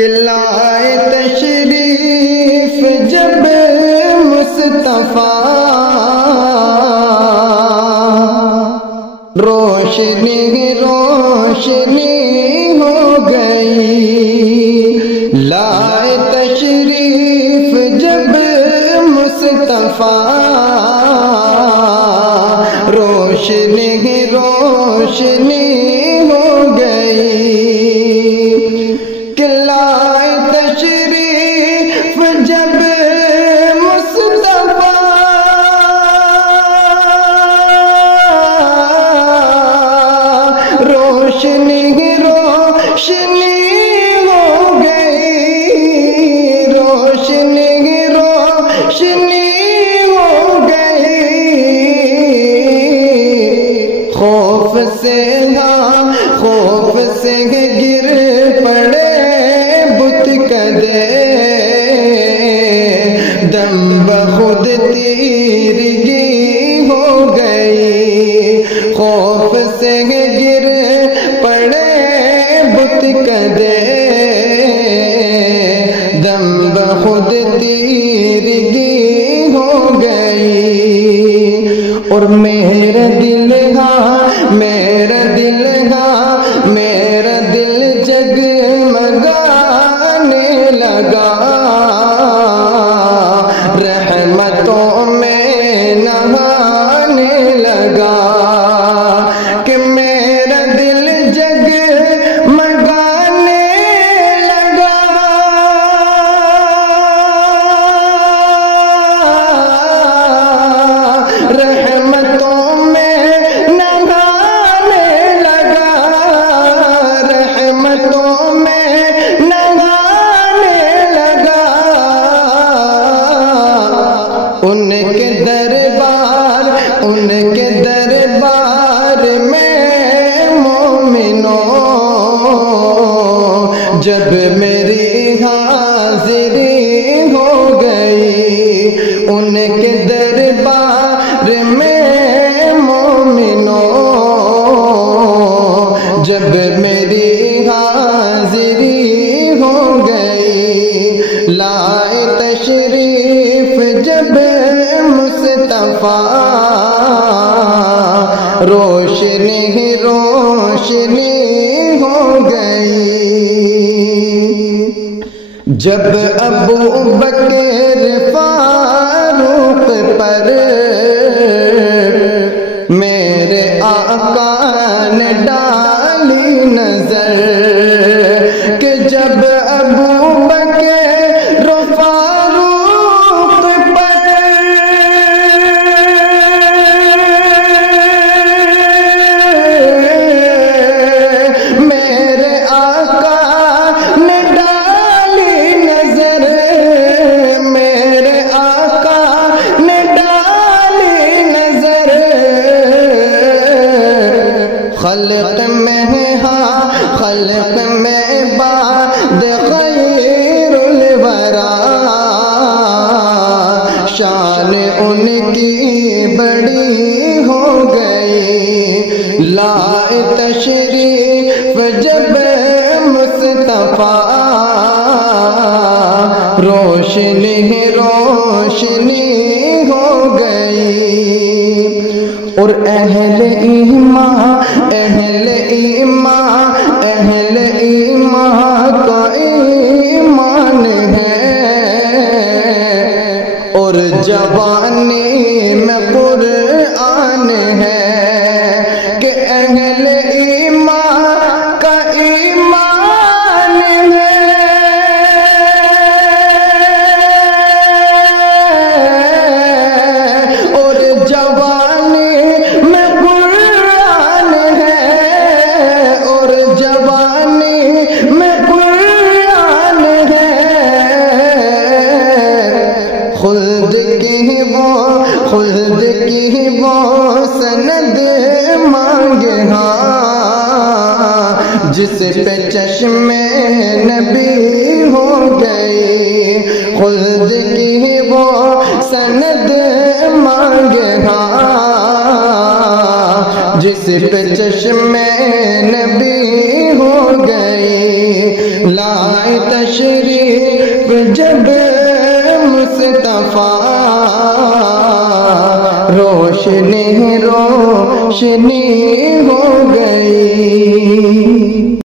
کہ لائے تشریف جب مصطفیٰ روشنی روشنی ہو گئی، لائے تشریف جب مصطفیٰ روشنی روشنی ہو گئی، کہ لائے تشریف جب مصطفیٰ روشنی روشنی ہو گئی، روشنی روشنی ہو گئی، خوف سے خوف سے گر پڑے بت کدے، دم بخود تیرگی ہو گئی، خوف سے گر پڑے بت کدے، دم بخود تیرگی ہو گئی، اور میرا دل میرا دل میرا دل جگمگانے لگا، رحمتوں میں نہانے لگا، کہ میرا دل جگمگانے لگا، رحمتوں میں نہانے لگا، رحمتوں میں نہانے لگا، ان کے دربار میں مومنوں جب میری حاضری ہو گئی، ان کے دربار میں مومنوں جب میری حاضری ہو گئی، لائے تشریف جب مصطفیٰ روشنی روشنی ہو گئی، جب ابو بکر فاروق پر میرے آقا نے ڈالی نظر، کہ جب ابو بکر فاروق پر میرے آقا نے ڈالی نظر، میرے آقا نے ڈالی نظر، خلق میں خلق میں بعد خیر الورا، شان ان کی بڑی ہو گئی، لائے تشریف جب مصطفیٰ روشنی روشنی ہو گئی، اور اہل ایمان کا ایمان ہے، اور جوانی میں قرآن ہے، کہ اہل ایمان کا ایمان ہے، اور جوانی میں قرآن ہے، اور جوانی میں قرآن ہے، خلد کی وہ سند مانگے ہاں، جس پہ چشم نبی ہو گئی، خلد کی وہ سند مانگے ہاں، جس پہ چشم نبی ہو گئی، لائے تشریف جب مصطفیٰ روشنی روشنی ہو گئی.